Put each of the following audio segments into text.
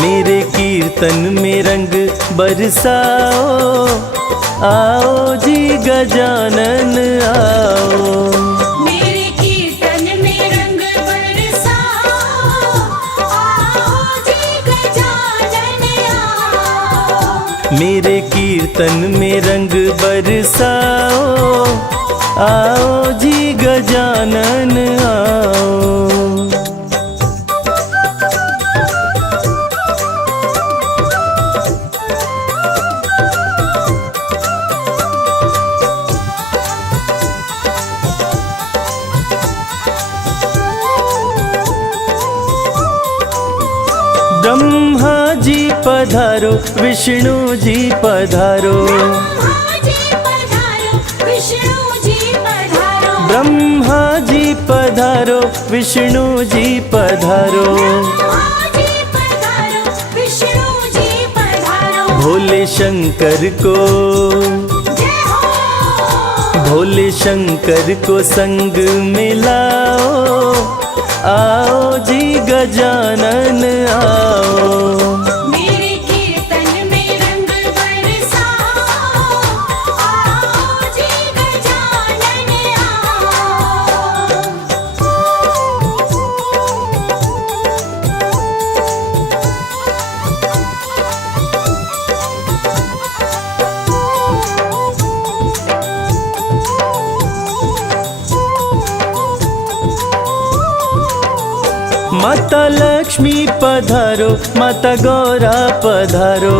मेरे कीर्तन में रंग बरसाओ, आओ जी गजानन आओ। मेरे कीर्तन में रंग बरसाओ, आओ जी गजानन आओ। मेरे कीर्तन में रंग बरसाओ, आओ जी गजानन आओ। ब्रह्मा जी पधारो, विष्णु जी पधारो। ब्रह्मा जी पधारो, विष्णु जी पधारो। भोले शंकर को संग मिलाओ, आओ जी गजानन आओ। मेरे कीर्तन में रंग बरसाओ, आओ जी गजानन आओ। माता लक्ष्मी पधारो, माता गौरा पधारो।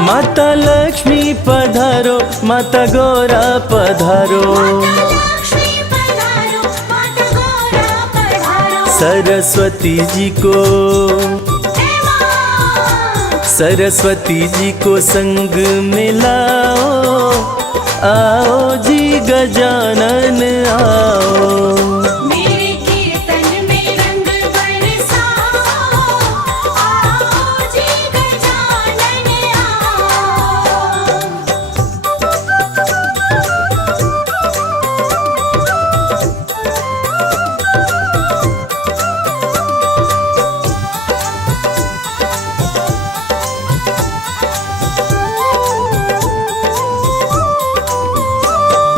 माता लक्ष्मी पधारो, माता गौरा पधारो। सरस्वती जी को संग मिलाओ, आओ जी गजानन आओ। मेरे कीर्तन में रंग बरसाओ, आओ जी गजानन आओ।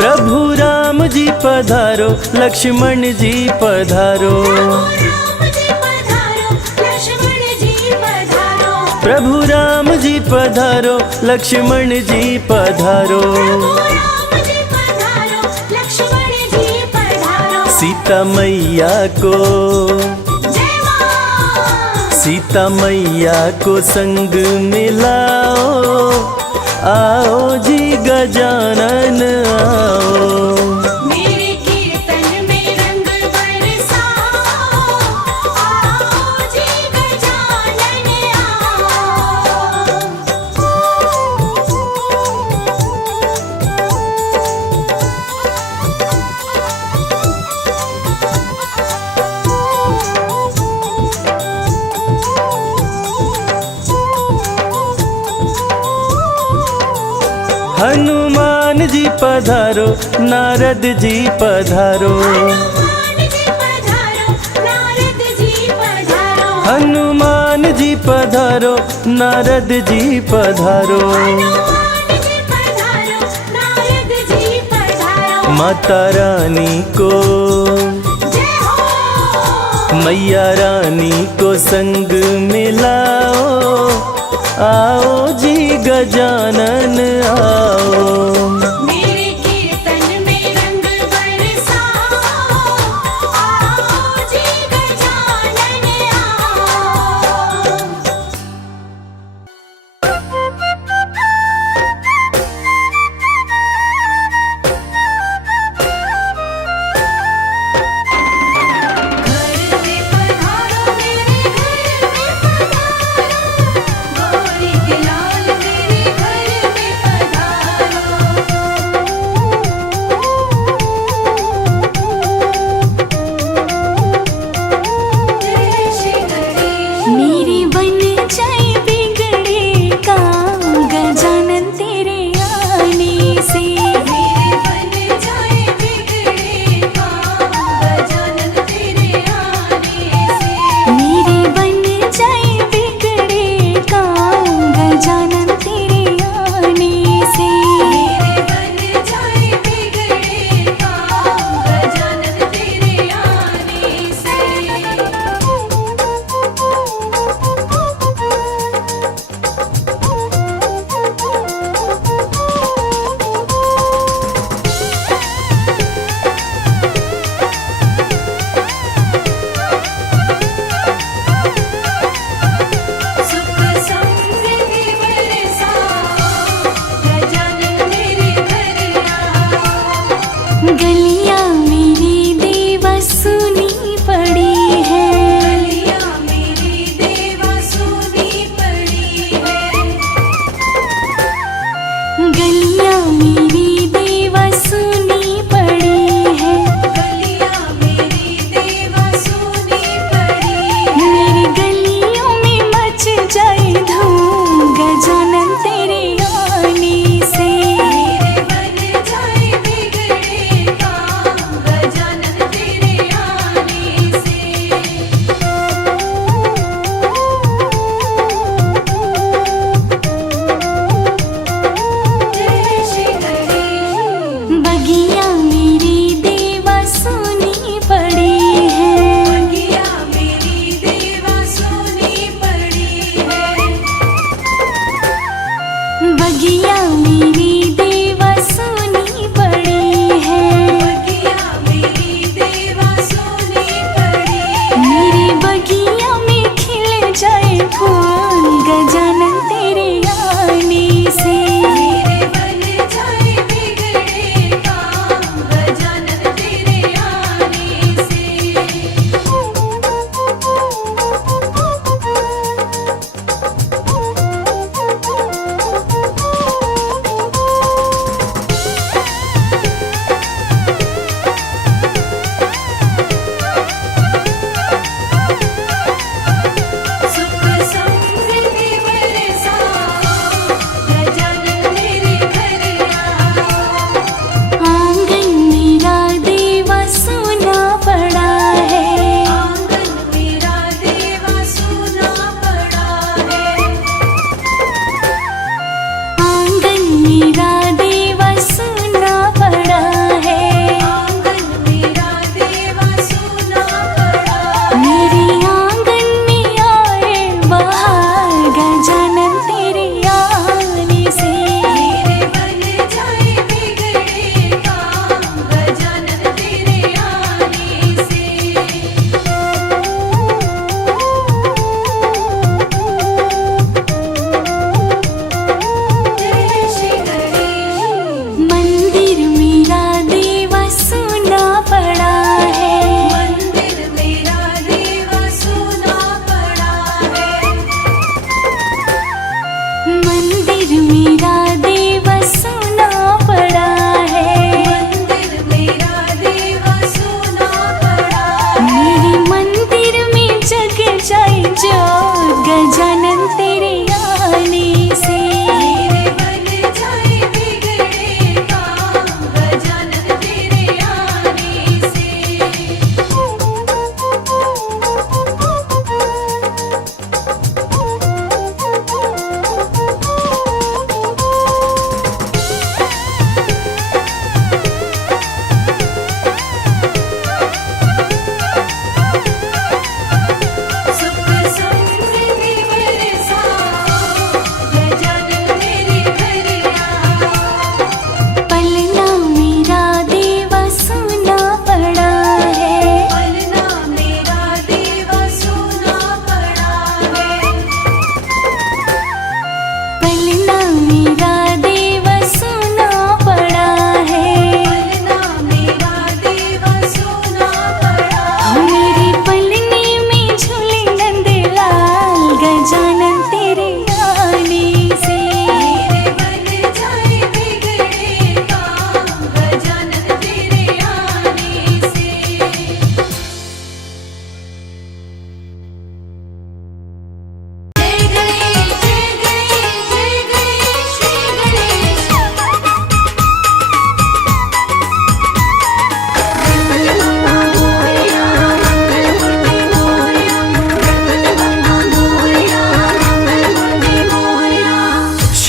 प्रभु राम जी पधारो, लक्ष्मण जी पधारो। प्रभु राम जी पधारो, लक्ष्मण जी पधारो। सीता मैया को संग मिलाओ, आओ जी गजानन आओ। मेरे कीर्तन में रंग बरसाओ, आओ जी गजानन आओ। हनुमान जी पधारो, नारद जी पधारो। हनुमान जी पधारो, नारद जी पधारो। माता रानी को, मैया रानी को संग मिलाओ, आओ जी गजानन आओ। मेरे कीर्तन में रंग बरसाओ, आओ जी गजानन आओ।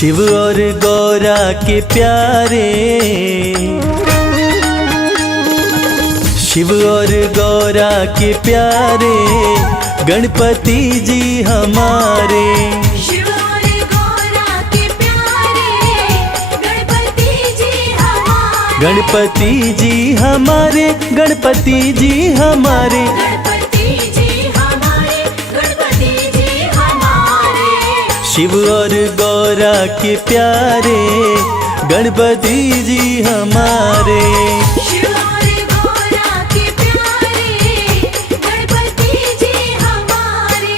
शिव और गौरा के प्यारे, शिव और गौरा के प्यारे गणपति जी हमारे। शिव और गौरा के प्यारे गणपति जी हमारे। गणपति जी हमारे, गणपति जी हमारे, गणपति जी हमारे, गणपति जी हमारे। शिव और गौरा के प्यारे गणपति जी हमारे। शिव और गौरा के प्यारे गणपति जी हमारे।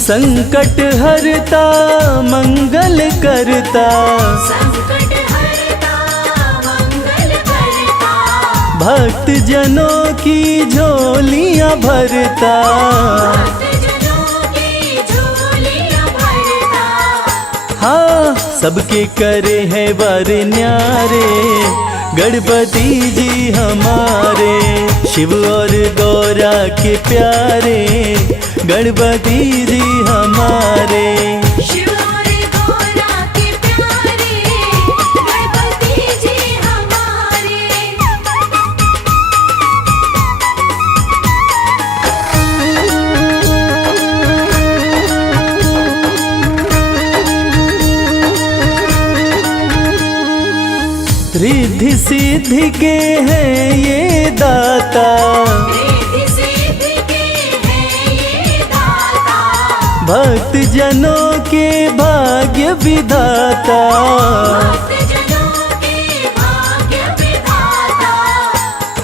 संकट हरता मंगल करता, संकट हरता मंगल करता। भक्त जनों की झोलियां भरता। भक्तजनों की झोलियां भरता। हाँ, सबके करे हैं वर न्यारे गणपति जी हमारे। शिव और गौरा के प्यारे गणपति जी हमारे। शिव और गौरा के प्यारे गणपति जी हमारे। रिद्धि सिद्धि के हैं ये दाता, रिद्धि सिद्धि के हैं ये दाता। भक्त जनों के भाग्य विधाता। भक्तजनों के भाग्य विधाता।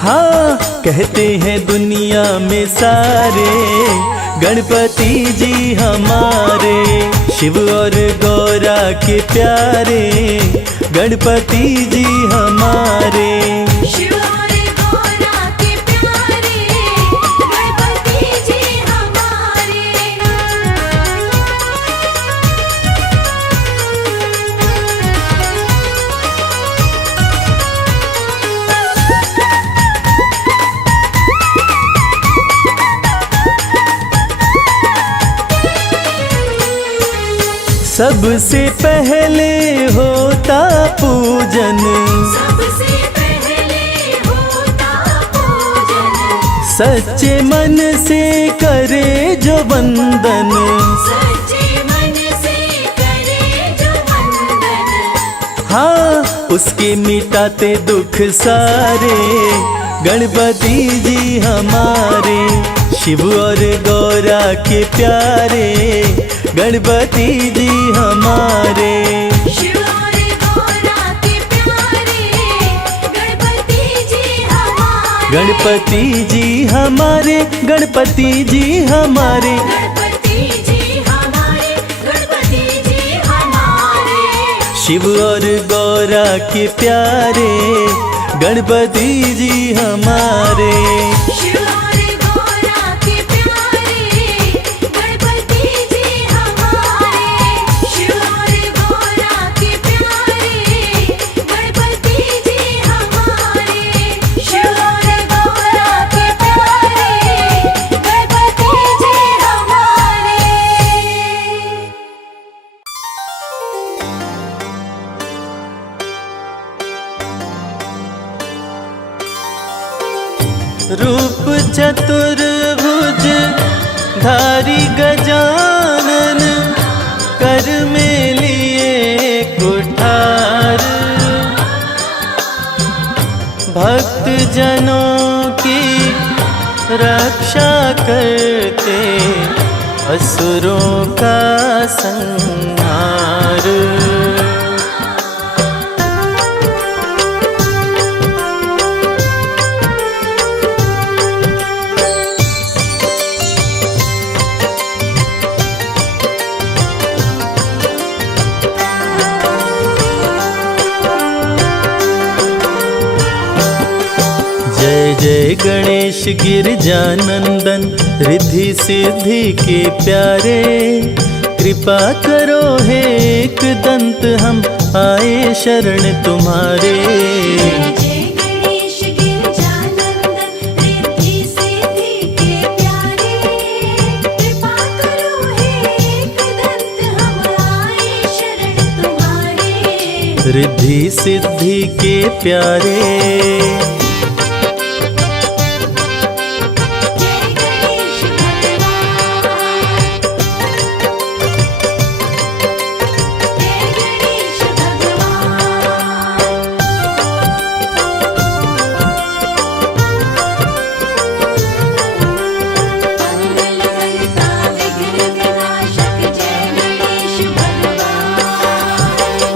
हाँ, कहते हैं दुनिया में सारे गणपति जी हमारे। शिव और गौरा के प्यारे गणपति जी हमारे। शिव और गौरा के प्यारे गणपति जी हमारे। सबसे पहले होता पूजन, सबसे पहले होता पूजन। सच्चे मन से करे जो वंदन। सच्चे मन से करे जो वंदन। हाँ, उसके मिटाते दुख सारे गणपति जी हमारे। शिव और गौरा के प्यारे गणपति जी हमारे। शिव और गौरा के प्यारे गणपति जी हमारे। गणपति जी हमारे, गणपति जी हमारे। गणपति जी हमारे, गणपति जी हमारे। शिव और गौरा के प्यारे गणपति जी हमारे। शिव और गौरा के प्यारे गणपति जी हमारे। शिव और गौरा के प्यारे गणपति जी हमारे। शिव और गौरा के प्यारे गणपति जी हमारे। रूप चतुर्भुज धारी गजानन, कर में लिए कुठार। भक्त जनों की रक्षा करते असुरों का संहार। जय जय गणेश गिरजानंदन, रिद्धि सिद्धि के प्यारे कृपा करो हे एक दंत हम आए शरण तुम्हारे। जय जय गणेश गिरजानंदन रिद्धि सिद्धि के प्यारे। कृपा करो हे एक दंत हम आए शरण तुम्हारे। रिद्धि सिद्धि के प्यारे।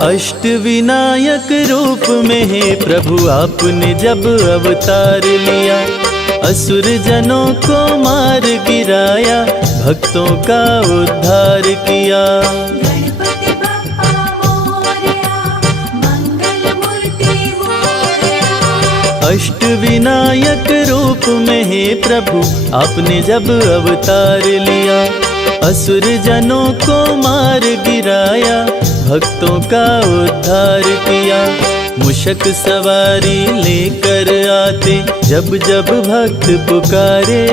अष्ट विनायक रूप में हे प्रभु आपने जब अवतार लिया, असुर जनों को मार गिराया, भक्तों का उद्धार किया। गणपति बप्पा मोरया, मंगल मूर्ति मोरया। अष्ट विनायक रूप में हे प्रभु आपने जब अवतार लिया, असुर जनों को मार गिराया, भक्तों का उद्धार किया। मूषक सवारी लेकर आते जब जब भक्त पुकारे,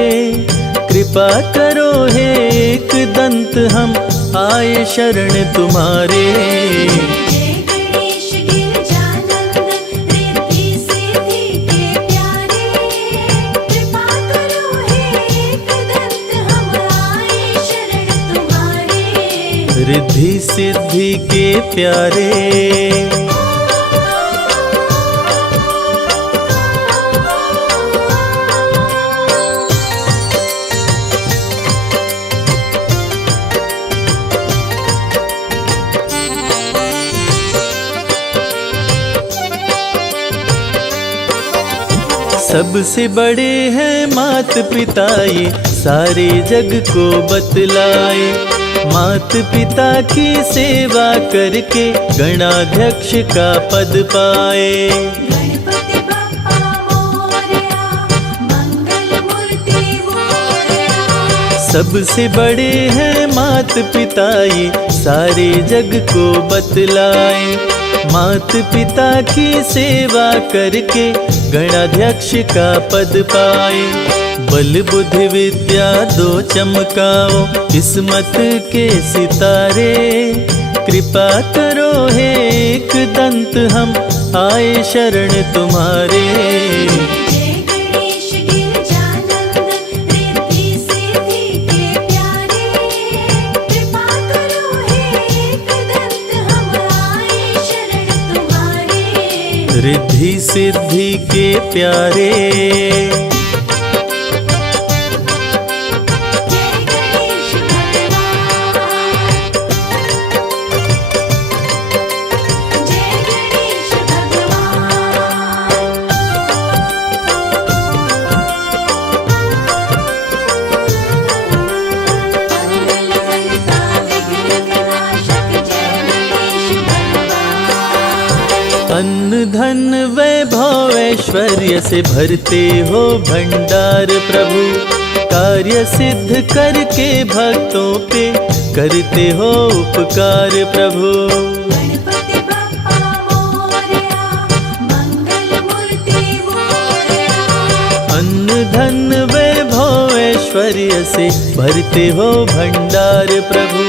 कृपा करो हे एक दंत हम आए शरण तुम्हारे। जय गणेश गिरजानंदन रिद्धि सिद्धि के प्यारे। कृपा करो हे एक दंत हम आए शरण तुम्हारे। रिद्धि सिद्धि के प्यारे। सबसे बड़े हैं मात पिता ये सारे जग को बतलाए, मात पिता की सेवा करके गणाध्यक्ष का पद पाए। गणपति बप्पा मोरया, मंगल मूर्ति मोरया। सबसे बड़े हैं मात पिता ये सारे जग को बतलाए, मात पिता की सेवा करके गणाध्यक्ष का पद पाए। बल बुद्धि विद्या दो चमकाओ किस्मत के सितारे, कृपा करो हे एक दंत हम आए शरण तुम्हारे। जय गणेश गिरजानंदन रिद्धि सिद्धि के प्यारे। कृपा करो हे एक दंत हम आए शरण तुम्हारे। रिद्धि सिद्धि के प्यारे। अन्न धन वैभव ऐश्वर्य से भरते हो भंडार प्रभु, कार्य सिद्ध करके भक्तों पे करते हो उपकार प्रभु। गणपति बप्पा मोरया, मंगल मूर्ति मोरया। अन्न धन वैभव ऐश्वर्य से भरते हो भंडार प्रभु,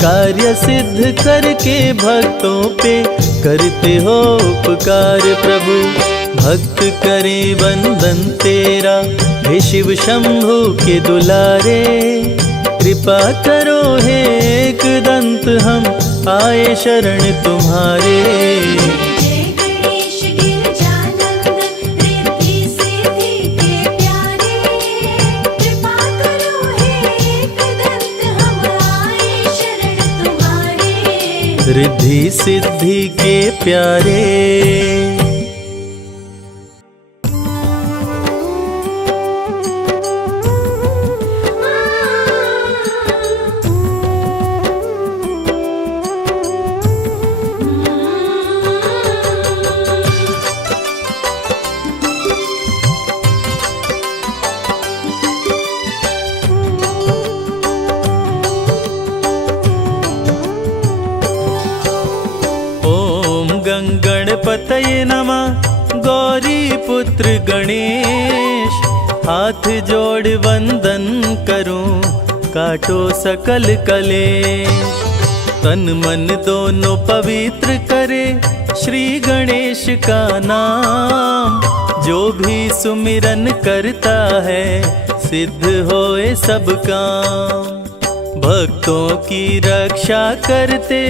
कार्य सिद्ध करके भक्तों पे करते हो उपकार प्रभु। भक्त करे वंदन तेरा हे शिव शंभु के दुलारे, कृपा करो हे एक दंत हम आए शरण तुम्हारे। जय गणेश गिरजानंदन रिद्धि सिद्धि के प्यारे। कृपा करो हे एक दंत हम आए शरण तुम्हारे। रिद्धि सिद्धि के प्यारे। पुत्र गणेश, हाथ जोड़ वंदन करूं, काटो सकल कलेश। तन मन दोनों पवित्र करे श्री गणेश का नाम, जो भी सुमिरन करता है सिद्ध होए सब काम। भक्तों की रक्षा करते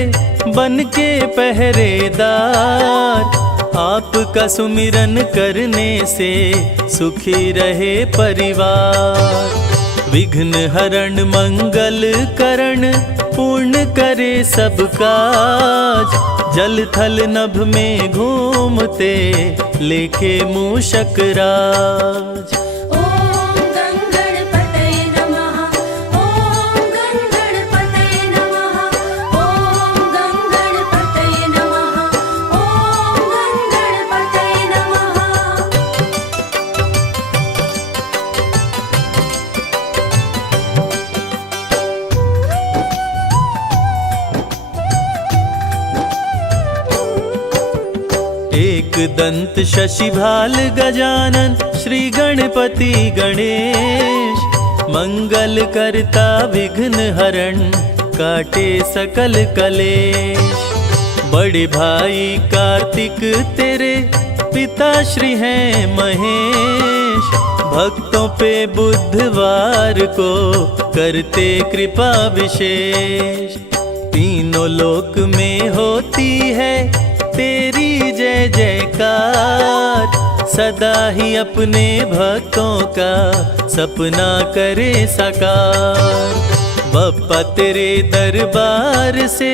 बन के पहरेदार, आपका सुमिरन करने से सुखी रहे परिवार। विघ्न हरण मंगल करण, पूर्ण करे सब काज, जल थल नभ में घूमते लेके मूषक राज। ॐ गणपतये नमः, ॐ गणपतये नमः, ॐ गणपतये नमः, ॐ गणपतये नमः। एक दंत शशिभाल गजानन, श्री गणपति गणेश, मंगल करता विघ्न हरण, काटे सकल कलेश। बड़े भाई कार्तिक तेरे पिता श्री हैं महेश, भक्तों पे बुधवार को करते कृपा विशेष। तीनों लोक में होती है तेरी जय जयकार, सदा ही अपने भक्तों का सपना करे साकार। बप्पा तेरे दरबार से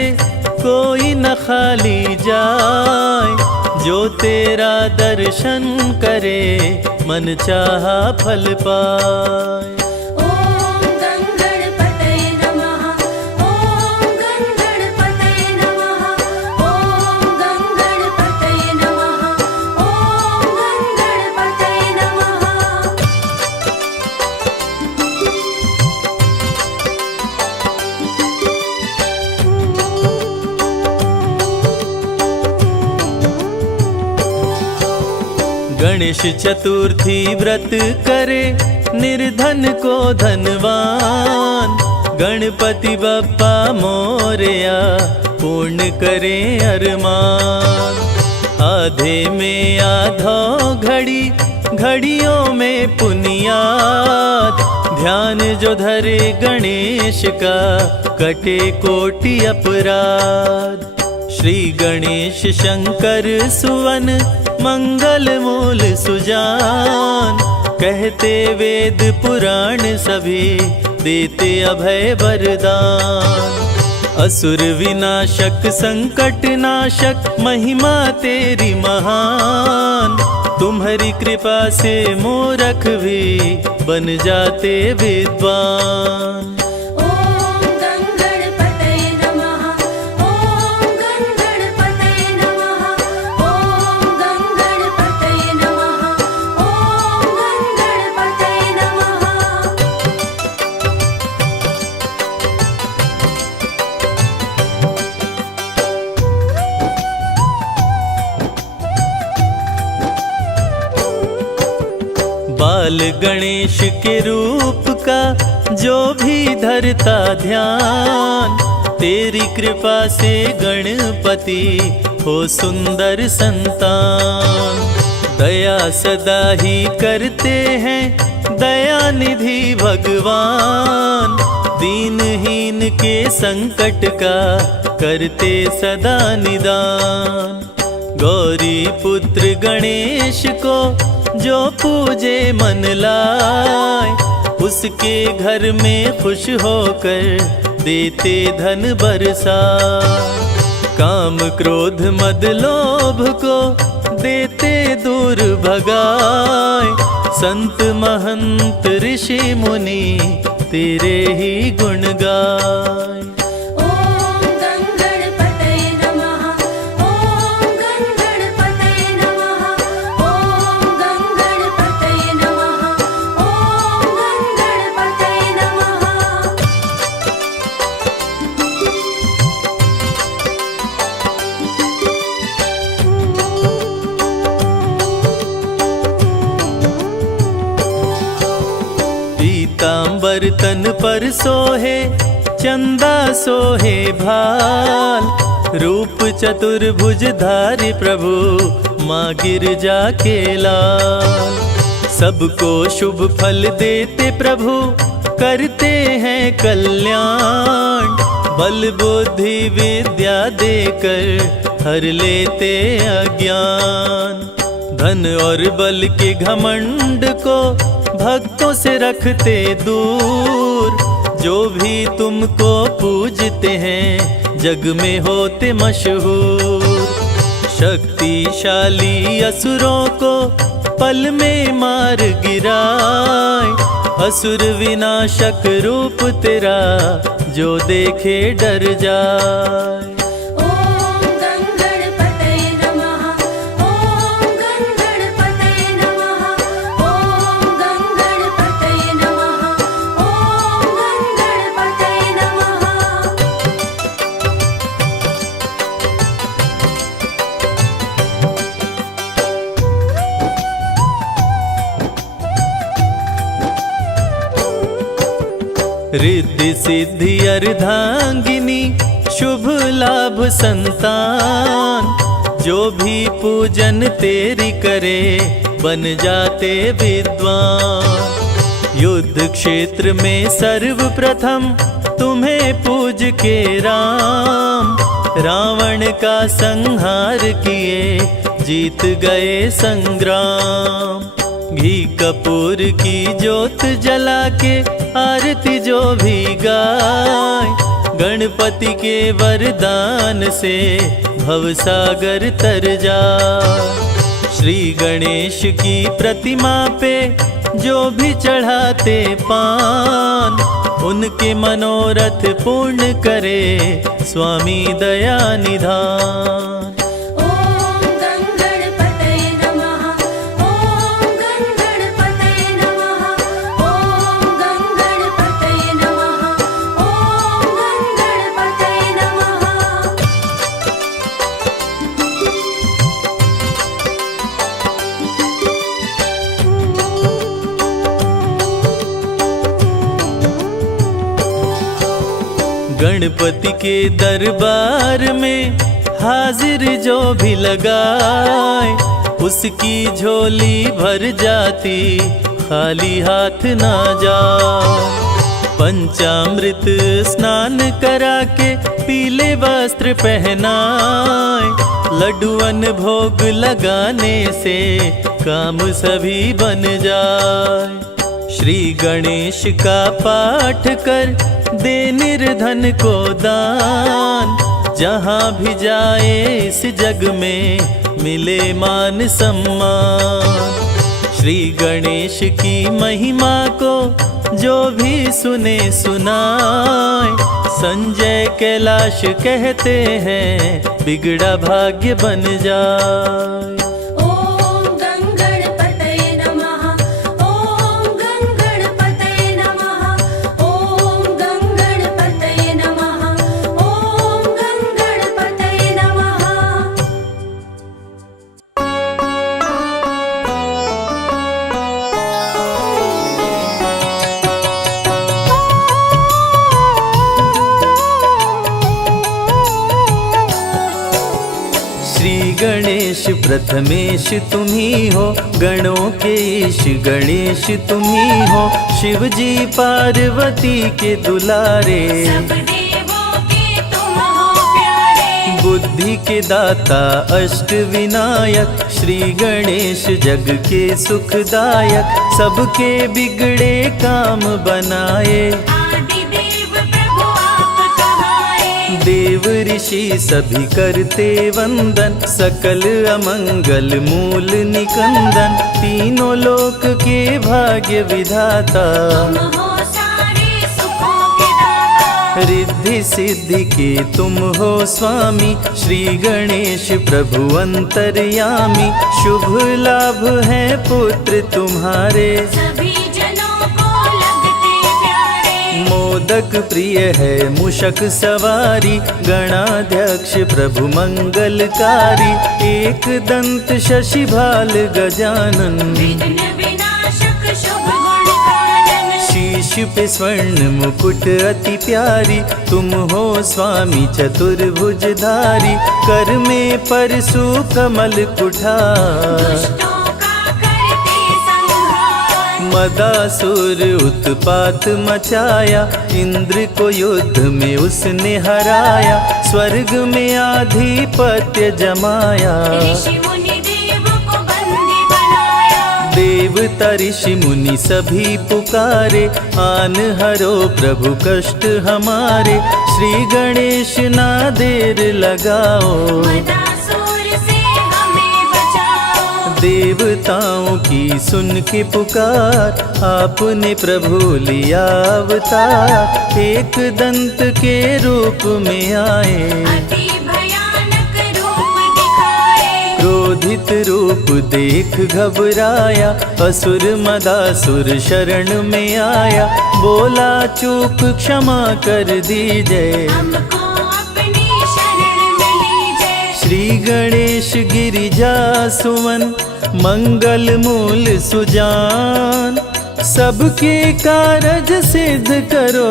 कोई न खाली जाए, जो तेरा दर्शन करे मन चाहा फल पाए। ॐ गणपतये नमः, ॐ गणपतये नमः, ॐ गणपतये नमः, ॐ गणपतये नमः। गणेश चतुर्थी व्रत करे निर्धन को धनवान, गणपति बप्पा मोरया पूर्ण करे अरमान। आधे में आधो घड़ी, घड़ियों में पुनियाद, ध्यान जो धरे गणेश का कटे कोटि अपराध। श्री गणेश शंकर सुवन मंगल मूल सुजान, कहते वेद पुराण सभी देते अभय वरदान। असुर विनाशक संकट नाशक महिमा तेरी महान, तुम्हारी कृपा से मूर्ख भी बन जाते विद्वान। ॐ गणपतये नमः, ॐ गणपतये नमः, ॐ गणपतये नमः, ॐ गणपतये नमः। बाल गणेश के रूप का जो भी धरता ध्यान, तेरी कृपा से गणपति हो सुंदर संतान। दया सदा ही करते हैं दया निधि भगवान, दीनहीन के संकट का करते सदा निदान। गौरी पुत्र गणेश को जो पूजे मन लाए, उसके घर में खुश होकर देते धन बरसा। काम क्रोध मद लोभ को देते दूर भगाए, संत महंत ऋषि मुनि तेरे ही गुण गाए। ॐ गणपतये नमः, ॐ गणपतये नमः, ॐ गणपतये नमः, ॐ गणपतये नमः। बर्तन पर सोहे चंदा सोहे भाल, रूप चतुर्भुजधारी प्रभु माँ गिरजा के लाल। सबको शुभ फल देते प्रभु करते हैं कल्याण, बल बुद्धि विद्या देकर हर लेते अज्ञान। धन और बल के घमंड को भक्तों से रखते दूर, जो भी तुमको पूजते हैं जग में होते मशहूर। शक्तिशाली असुरों को पल में मार गिराए, असुर विनाशक रूप तेरा जो देखे डर जाए। ॐ गङ्गणपतये नमः, ॐ गङ्गणपतये नमः, ॐ गङ्गणपतये नमः, ॐ गङ्गणपतये नमः। रिद्धि सिद्धि अर्धांगिनी शुभ लाभ संतान, जो भी पूजन तेरी करे बन जाते विद्वान। युद्ध क्षेत्र में सर्वप्रथम तुम्हें पूज के राम, रावण का संहार किए जीत गए संग्राम। घी कपूर की ज्योत जला के आरती जो भी गाय, गणपति के वरदान से भवसागर तर जाए। श्री गणेश की प्रतिमा पे जो भी चढ़ाते पान, उनके मनोरथ पूर्ण करे स्वामी दया निधान। ॐ गङ्गणपतये नमः, ॐ गङ्गणपतये नमः, ॐ गङ्गणपतये नमः, ॐ गङ्गणपतये नमः। गणपति के दरबार में हाजिर जो भी लगाए, उसकी झोली भर जाती खाली हाथ ना जाए। पंचामृत स्नान करा के पीले वस्त्र पहनाए, लड्डुअन भोग लगाने से काम सभी बन जाए। श्री गणेश का पाठ कर दे निर्धन को दान, जहाँ भी जाए इस जग में मिले मान सम्मान। श्री गणेश की महिमा को जो भी सुने सुनाए, संजय कैलाश कहते हैं बिगड़ा भाग्य बन जाए। ॐ गङ्गणपतये नमः, ॐ गङ्गणपतये नमः, ॐ गङ्गणपतये नमः, ॐ गङ्गणपतये नमः। श्री गणेश प्रथमेश तुम्ही हो, गणों के ईश गणेश तुम्ही हो। शिव जी पार्वती के दुलारे, सब देवों के तुम हो प्यारे। बुद्धि के दाता अष्ट विनायक, श्री गणेश जग के सुखदायक। सबके बिगड़े काम बनाए, आदि देव प्रभु आप कहाए। देव ऋषि सभी करते वंदन, सकल अमंगल मूल निकंदन। तीनों लोक के भाग्य विधाता, तुम हो सारे सुखों के दाता। रिद्धि सिद्धि के तुम हो स्वामी, श्री गणेश प्रभु अंतर्यामी। शुभ लाभ है पुत्र तुम्हारे, सभी जनों को लगते प्यारे। मोदक प्रिय है मूषक सवारी, गणाध्यक्ष प्रभु मंगलकारी। एक दंत शशि भाल गजानन, विघ्न विनाशक शुभ गुण कारण। शीश पे स्वर्ण मुकुट अति प्यारी, तुम हो स्वामी चतुर्भुजधारी। कर में परशु कमल कुठार, दुष्टों का करते संहार। मदासुर उत्पात मचाया, इंद्र को युद्ध में उसने हराया। स्वर्ग में आधिपत्य जमाया, ऋषि मुनि देव को बंदी बनाया। देवता ऋषि मुनि सभी पुकारे, आन हरो प्रभु कष्ट हमारे। श्री गणेश ना देर लगाओ, मदासुर से हमें बचाओ। देवताओं की सुन के पुकार, आपने प्रभु लिया अवतार। एक दंत के रूप में आए, अति भयानक रूप दिखाए। क्रोधित रूप देख घबराया। असुर मदासुर शरण में आया, बोला चूक क्षमा कर दीजिए। हमको अपनी शरण में लीजिए। श्री गणेश गिरिजा सुमन, मंगल मूल सुजान। सबके कारज सिद्ध करो,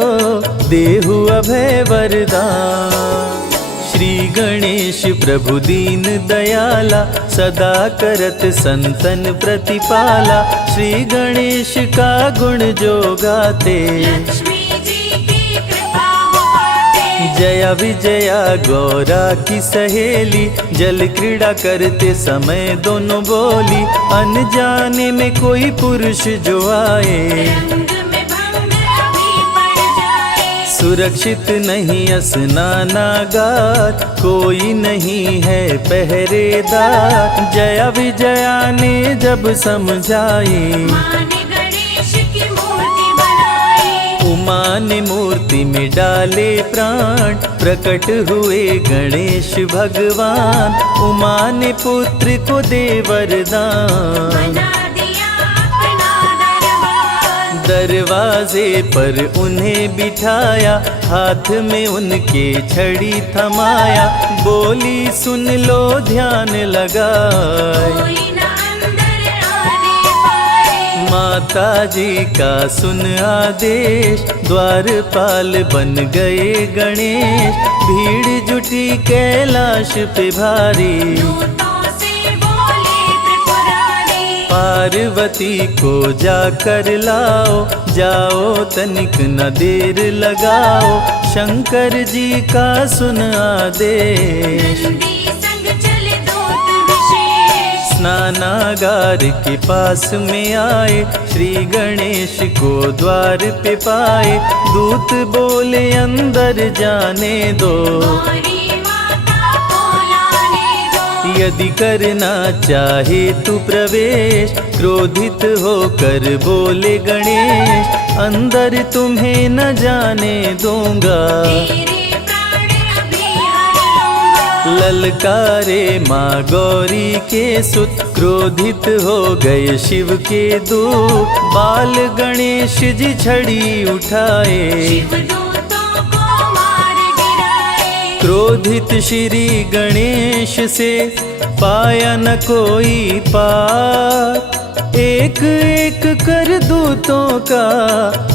देहु अभय वरदान। श्री गणेश प्रभु दीन दयाला, सदा करत संतन प्रतिपाला। श्री गणेश का गुण जो गाते, लक्ष्मी जी की कृपा हो पाते। जया विजया गौरा की सहेली, जल क्रीड़ा करते समय दोनों बोली। अनजाने में कोई पुरुष जो आए, रंग में भंग अभी पड़ जाए। सुरक्षित नहीं स्नानागार, कोई नहीं है पहरेदार। जया विजया ने जब समझाई, माँ ने गणेश की मूर्ति बनाई। उमा ने मूर्ति में डाले प्राण, प्रकट हुए गणेश भगवान। उमा ने पुत्र को दे वरदान, बना दिया अपना दरबार। दरवाजे पर उन्हें बिठाया, हाथ में उनके छड़ी थमाया। बोली सुन लो ध्यान लगाए, कोई न अंदर आने पाए। माता जी का सुन आदेश, द्वारपाल बन गए गणेश। भीड़ जुटी कैलाश पे भारी, दूतों से बोले त्रिपुरारी। पार्वती को जाकर लाओ, जाओ तनिक न देर लगाओ। शंकर जी का सुन आदेश, नंदी संग चले दूत विशेष। स्नानागार के पास में आए, श्री गणेश को द्वार पे पाए। दूत बोले अंदर जाने दो, गौरी माता को लाने दो। यदि करना चाहे तू प्रवेश। क्रोधित होकर बोले गणेश, अंदर तुम्हें न जाने दूंगा। तेरे प्राण अभी हर लूंगा। ललकारे माँ गौरी के सुत, क्रोधित हो गए शिव के दूत। बाल गणेश जी छड़ी उठाए, शिवदूतों को मार गिराए। क्रोधित श्री गणेश से पाया न कोई पार। एक एक कर दूतों का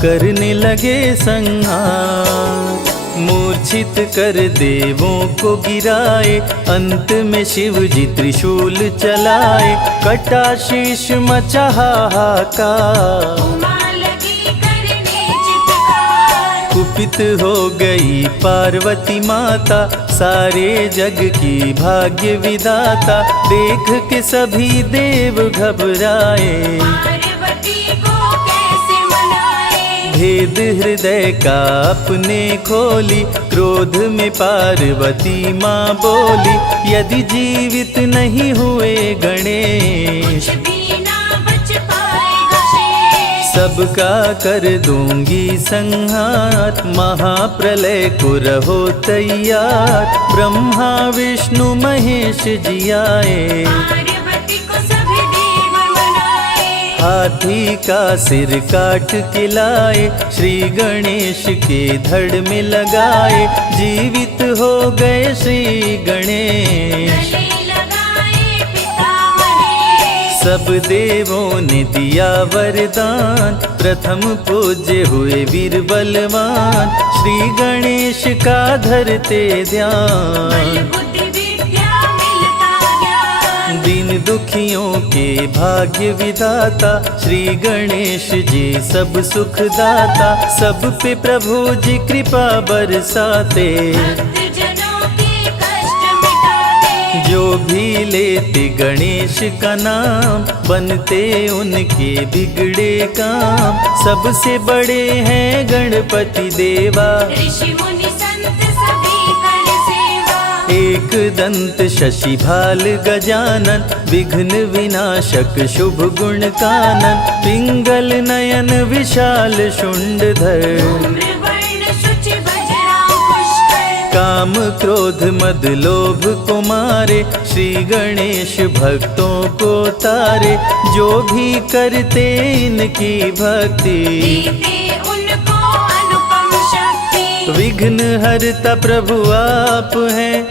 करने लगे संहार। मूर्छित कर देवों को गिराए, अंत में शिव जी त्रिशूल चलाए। कटा शीश मचा हाहाकार, उमा लगी करने चित्कार। कुपित हो गई पार्वती माता, सारे जग की भाग्य विधाता। देख के सभी देव घबराए, पार्वती को कैसे मनाए। भेद हृदय का अपने खोली। क्रोध में पार्वती माँ बोली, यदि जीवित नहीं हुए गणेश, कुछ भी ना बच पाएगा शेष। सबका कर दूंगी संहार। महाप्रलय को रहो तैयार। ब्रह्मा विष्णु महेश जी आए, पार्वती को सभी देव मनाए। हाथी का सिर काट के लाए। श्री गणेश के धड़ में लगाए, जीवित हो गए श्री गणेश। गले लगाए पिता महेश। सब देवों ने दिया वरदान, प्रथम पूज्य हुए वीर बलवान, श्री गणेश का धरते ध्यान। बुद्धि विद्या मिलता ज्ञान, दीन दुखियों के भाग्य विधाता, श्री गणेश जी सब सुख दाता, सब पे प्रभु जी कृपा बरसाते। भक्तजनों के कष्ट मिटाते, जो भी लेते गणेश का नाम, बनते उनके बिगड़े काम। सबसे बड़े हैं गणपति देवा, ऋषि मुनि संत सभी कर सेवा। एक दंत शशि भाल गजानन, विघ्न विनाशक शुभ गुण कानन, पिंगल नयन विशाल शुंडधर। धूम्रवर्ण शुचि वज्रांकुश पुष्कर, काम क्रोध मद लोभ को मारे, श्री गणेश भक्तों को तारे। जो भी करते इनकी भक्ति, देते उनको अनुपम शक्ति। विघ्न हरता प्रभु आप हैं,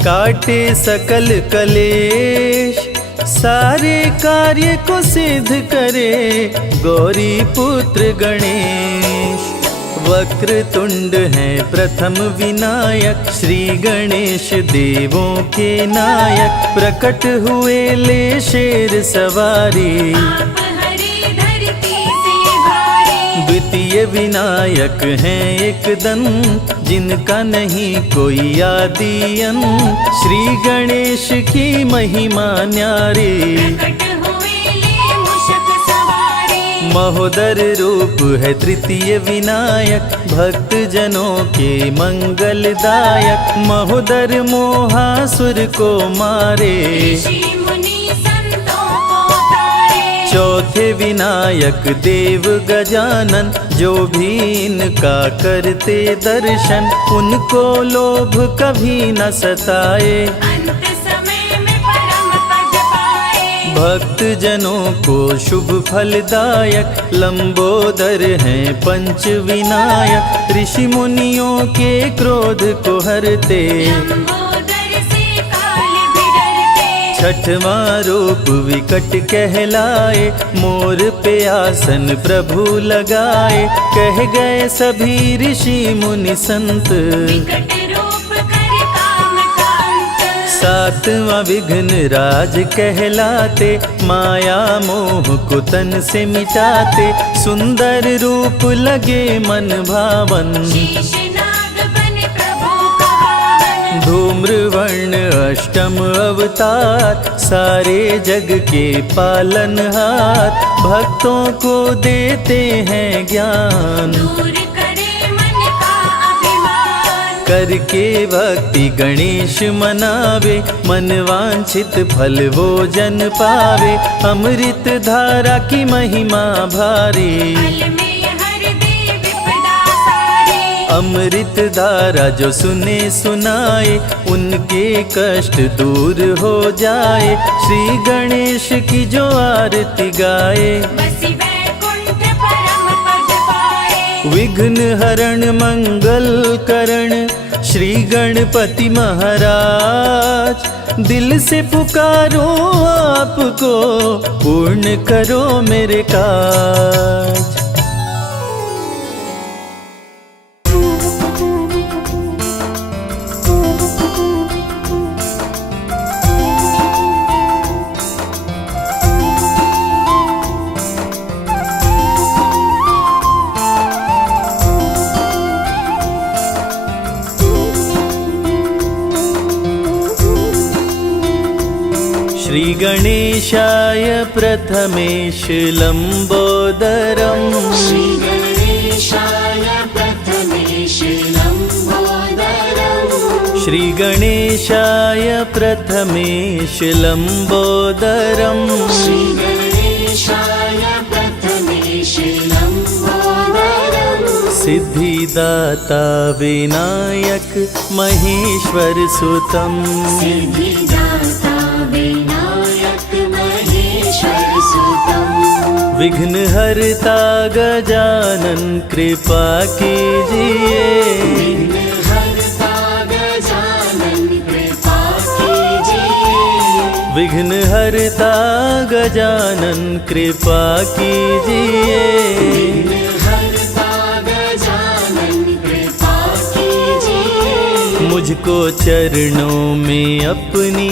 काटे सकल कलेश। सारे कार्य को सिद्ध करे, गौरी पुत्र गणेश। वक्र तुंड है प्रथम विनायक, श्री गणेश देवों के नायक। प्रकट हुए ले शेर सवारी, आप हरि धरती से भारी। द्वितीय विनायक हैं एक दंत, जिनका नहीं कोई आदि अंत। श्री गणेश की महिमा न्यारी, प्रकट हुए ले मूषक सवारी। महोदर रूप है तृतीय विनायक, भक्त जनों के मंगलदायक। महोदर मोहासुर को मारे, ऋषि मुनि संतों को तारे। चौथे विनायक देव गजानन, जो भी इनका करते दर्शन, उनको लोभ कभी न सताए। अंत समय में परम पद पाए, भक्त जनों को शुभ फलदायक। लंबोदर हैं पंच विनायक, ऋषि मुनियों के क्रोध को हरते। लंबोदर से काल भी डरते। छठवां रूप विकट कहलाए, मोर पे आसन प्रभु लगाए। कह गए सभी ऋषि मुनि संत, विकट रूप कर काम का अंत। सातवां विघ्न राज कहलाते, माया मोह को तन से मिटाते। सुंदर रूप लगे मन भावन, शेषनाग बने प्रभु का वाहन। धूम्रवर्ण अष्टम अवतार, सारे जग के पालनहार। भक्तों को देते हैं ज्ञान, दूर करे मन का अभिमान। करके भक्ति गणेश मनावे। मन वांछित फल वो जन पावे, अमृत धारा की महिमा भारी। फल में हर दे विपदा सारी। अमृत धारा जो सुने सुनाए, उनके कष्ट दूर हो जाए। श्री गणेश की जो आरती गाए, बसी वैकुंठ परम पद पाए। विघ्न हरण मंगल करण, श्री गणपति महाराज। दिल से पुकारो आपको, पूर्ण करो मेरे काज। श्री गणेशाय प्रथमेश लंबोदरम्, श्री गणेशाय प्रथमेश लंबोदरम्, श्री गणेशाय प्रथमेश लंबोदरम्। श्री गणेशाय प्रथमेश लंबोदरम्, सिद्धिदाता विनायक महेश्वर सुतम्, सिद्धिदाता विनायक महेश्वर सुतम्, विघ्नहर्ता गजानन कृपा कीजिए। विघ्नहर्ता गजानन कृपा कीजिए। विघ्न हरता गजानन कृपा कीजिए। हरता गजानन कृपा कीजिए। मुझको चरणों में अपनी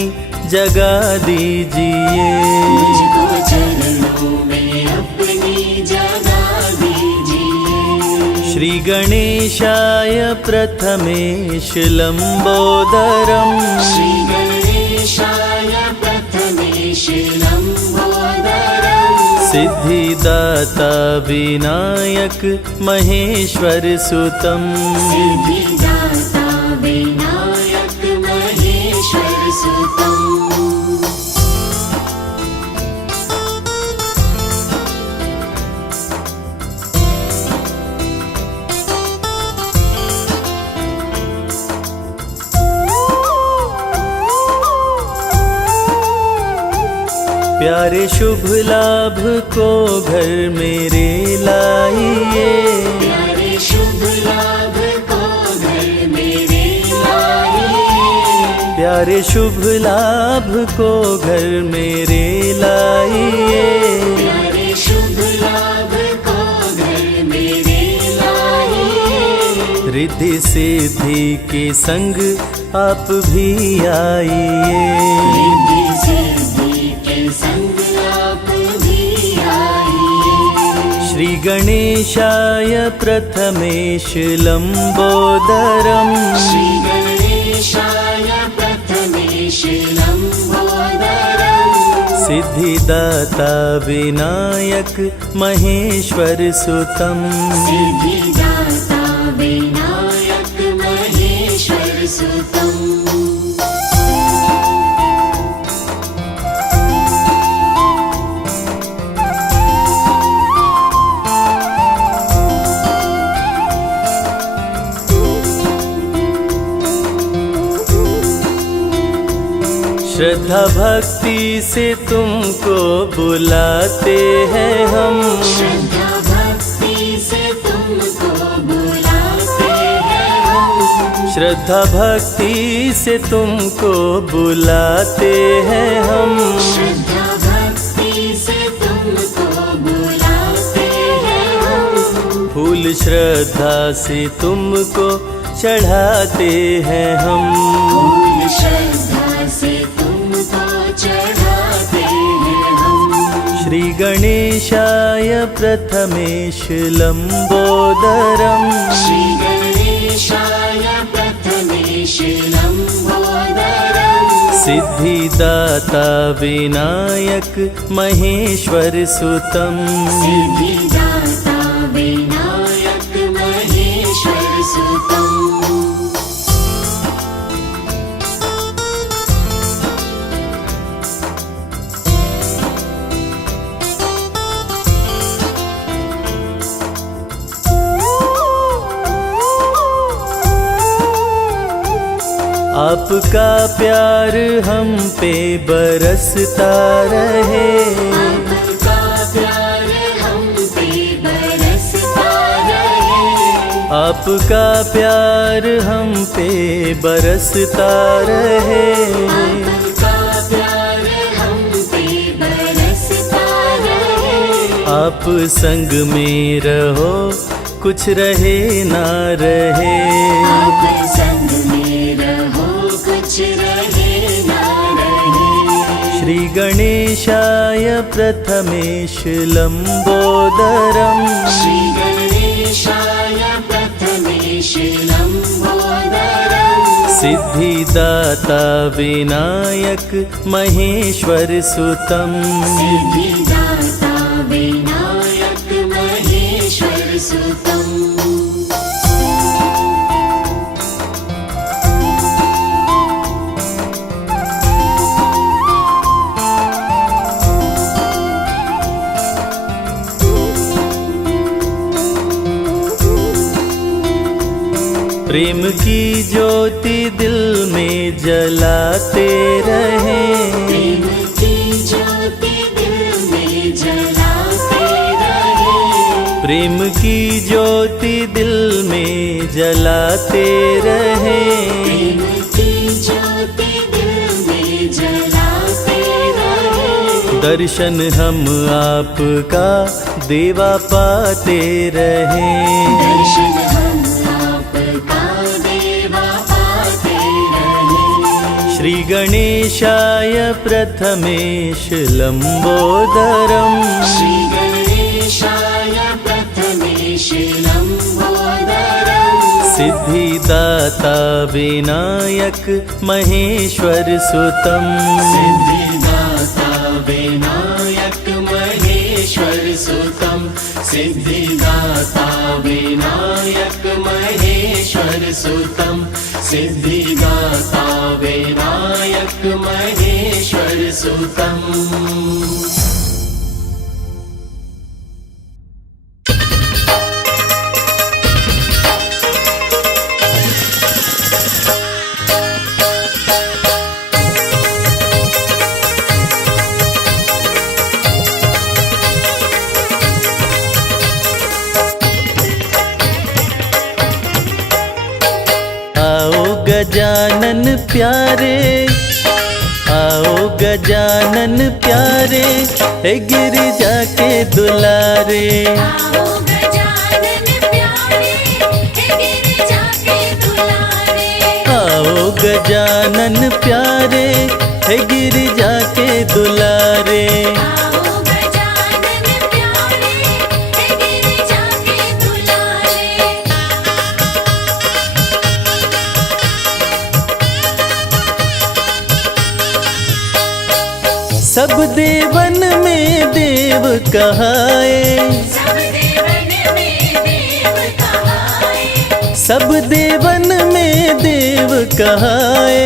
जगा दीजिए। मुझको चरणों में अपनी जगा दीजिए। श्री गणेशाय प्रथमेश लंबोदरम। श्री गणेशाय प्रथमेश लंबोदरम। सिद्धिदाता विनायक महेश्वर सुतम। सिद्धिदाता विनायक महेश्वर सुतम। प्यारे शुभ लाभ को घर मेरे लाइए। प्यारे शुभ लाभ को घर मेरे लाइए। प्यारे शुभ लाभ को घर मेरे लाइए। प्यारे शुभ लाभ को घर मेरे लाइए। रिद्धि सिद्धि के संग आप भी आइए। रिद्धि सिद्धि के संग आप भी आइए। श्री गणेशाय प्रथमेश लंबोदरम। श्री गणेशाय प्रथमेश लंबोदरम। सिद्धिदाता विनायक महेश्वर सुतम। सिद्धिदाता विनायक महेश्वर सुतम। श्रद्धा भक्ति से तुमको बुलाते हैं हम। श्रद्धा भक्ति से तुमको बुलाते हैं हम। श्रद्धा भक्ति से तुमको बुलाते हैं हम। श्रद्धा भक्ति से तुमको बुलाते हैं हम। फूल श्रद्धा से तुमको चढ़ाते हैं हम। फूल श्रद्धा से तुमको चढ़ाते हैं हम। श्री गणेशाय प्रथमेश लंबोदरम। श्री गणेशाय प्रथमेश लंबोदरम। सिद्धिदाता विनायक महेश्वर सुतम। सिद्धिदाता विनायक महेश्वर सुतम। आपका प्यार हम पे बरसता रहे। आपका प्यार हम पे बरसता रहे। आपका प्यार हम पे बरसता रहे। आपका प्यार हम पे बरसता रहे। आप संग में रहो कुछ रहे ना रहे। आप संग में रहो कुछ रहे ना रहे। श्री गणेशाय प्रथमेश लंबोदरम। श्री गणेशाय प्रथमेश लंबोदरम। सिद्धिदाता विनायक महेश्वर सुतम। सिद्धिदाता विनायक महेश्वर सुतम। प्रेम की ज्योति दिल में जलाते रहे। प्रेम की ज्योति दिल में जलाते रहे। प्रेम की ज्योति दिल में जलाते रहे। प्रेम की ज्योति दिल में जलाते दर्शन हम आपका देवा पाते रहें। दर्शन हम आपका देवा पाते रहें। श्री गणेशाय प्रथमेश लंबोदरम। श्री गणेशाय प्रथमेश लंबोदरम। सिद्धिदाता विनायक महेश्वर सुतम। सिद्धिदाता विनायक महेश्वर सुतम। सिद्धिदाता विनायक महेश्वर सुतम। सिद्धिदाता विनायक महेश्वर सुतम। गजानन प्यारे, आओ गजानन प्यारे, हे गिरिजा के दुलारे। आओ गजानन प्यारे, हे गिरिजा के दुलारे। आओ गजानन प्यारे, हे गिरिजा के दुलारे। आओ गजानन प्यारे, हे गिरिजा के दुलारे। सब देवन में देव कहाए। सब देवन में देव कहाए। सब देवन में देव कहाए।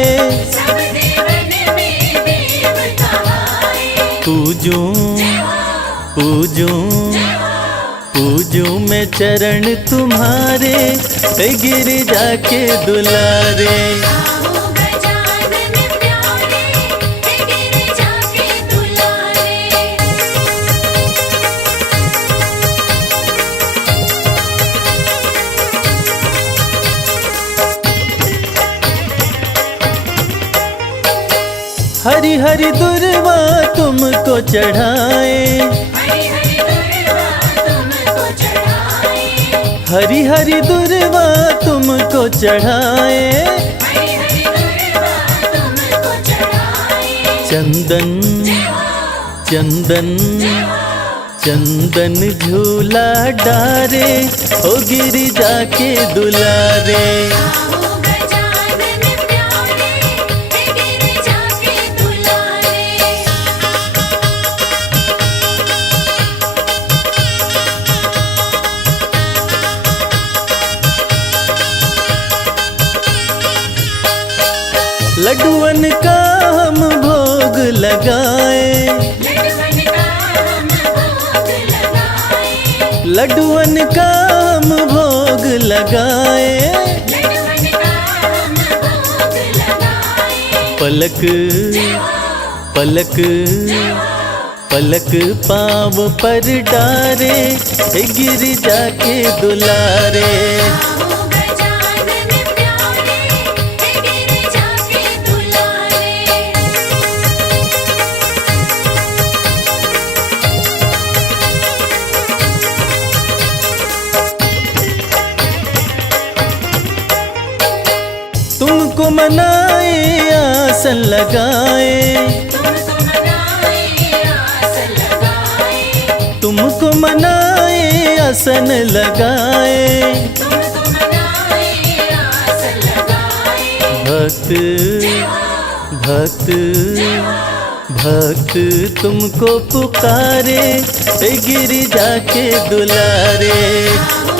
सब देवन में देव कहाए। पूजूं पूजूं पूजूं मैं चरण तुम्हारे, हे गिरिजा के दुलारे। आओ गजानन प्यारे, हे गिरिजा के दुलारे। हरि हरि दुर्वा तुमको चढ़ाए। हरि हरि दुर्वा तुमको चढ़ाए। हरि हरि दुर्वा तुमको चढ़ाए। हरि हरि दुर्वा तुमको चढ़ाए। चंदन चंदन चंदन झूला डारे, ओ गिरिजा के दुलारे। आओ गजानन प्यारे, हे गिरिजा के दुलारे। लड्डुअन का हम भोग लगाए। लड्डुअन का हम भोग लगाए। लड्डुअन का हम भोग लगाए। लड्डुअन का हम भोग लगाए। पलक पलक पलक पाँव पर डारे, हे गिरिजा के दुलारे। आओ गजानन प्यारे, हे गिरिजा के दुलारे। तुमको मनाए आसन लगाए। तुमको मनाए आसन लगाए। तुमको मनाए आसन लगाए। तुमको मनाए आसन लगाए। भक्त भक्त भक्त तुमको पुकारे, हे गिरिजा के दुलारे। आओ